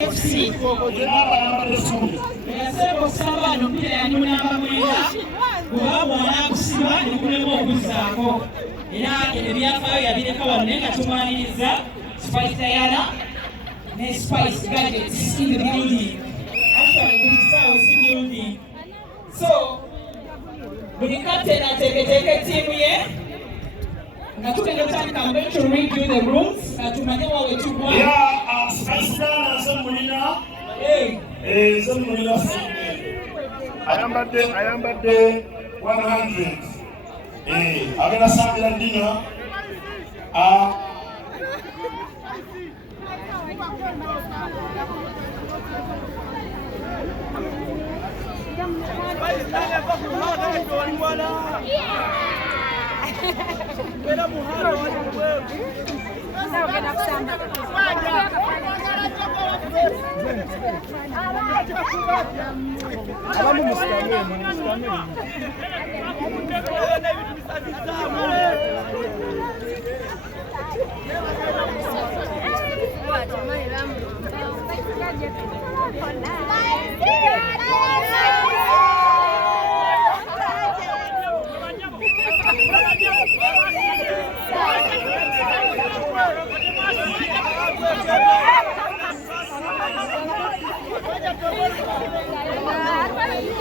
FC. Yasema kusaba Omupiira yali munamba mwenda kuba mwana kusiba nekulema okuzaako era ebyafaayo yabireka wano naye nga tumwaniriza Spice Diana ne Spice Gadgets in the building. Actually, kukisawo si building. So, buli captain ateeketeeka ttiimu ye nga tugenda kutandika. I'm going to read you the rules nga tumanye wawe tugwa. Spice Diana mulina mulina ayambadde 100 agenda sambira dina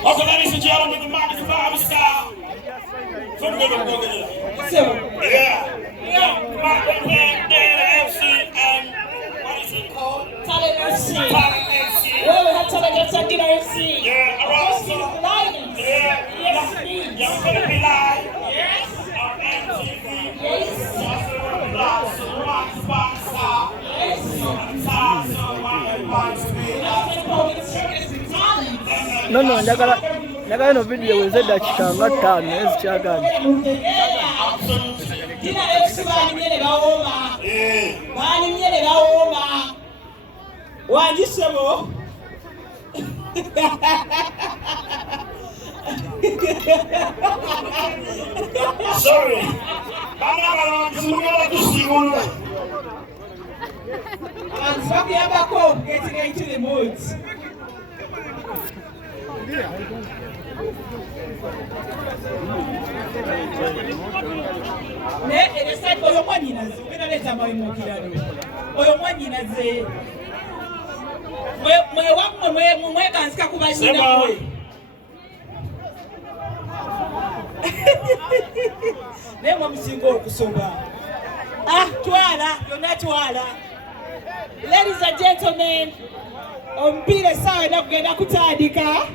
Okay, ladies and gentlemen, the man is 5-star. So we're going to go get it. Yeah. FC and what is it called? Talent FC. Talent FC. Well, we have Talent FC. Yeah, around Lions. Yeah. Yes, you're going to be live. Yes. On MTV. Yes. No, njagala ino video weze dakika nga 5 naye zikyagana. Dina FC baanyumye ne bawooma. Baanyumye ne bawooma. Wangisebo. Sorry. Abantu bakuyambako getting into the mood. Ne eresai oyo mwanyinaze ogenda leeta amayimu okiralo oyo mwanyinaze mwe mweganzika ku banyinamwe naye mwamusinga okusoba twala yonna twala. Ladies and gentlemen, omupiira essaawa ena kugenda kutandika.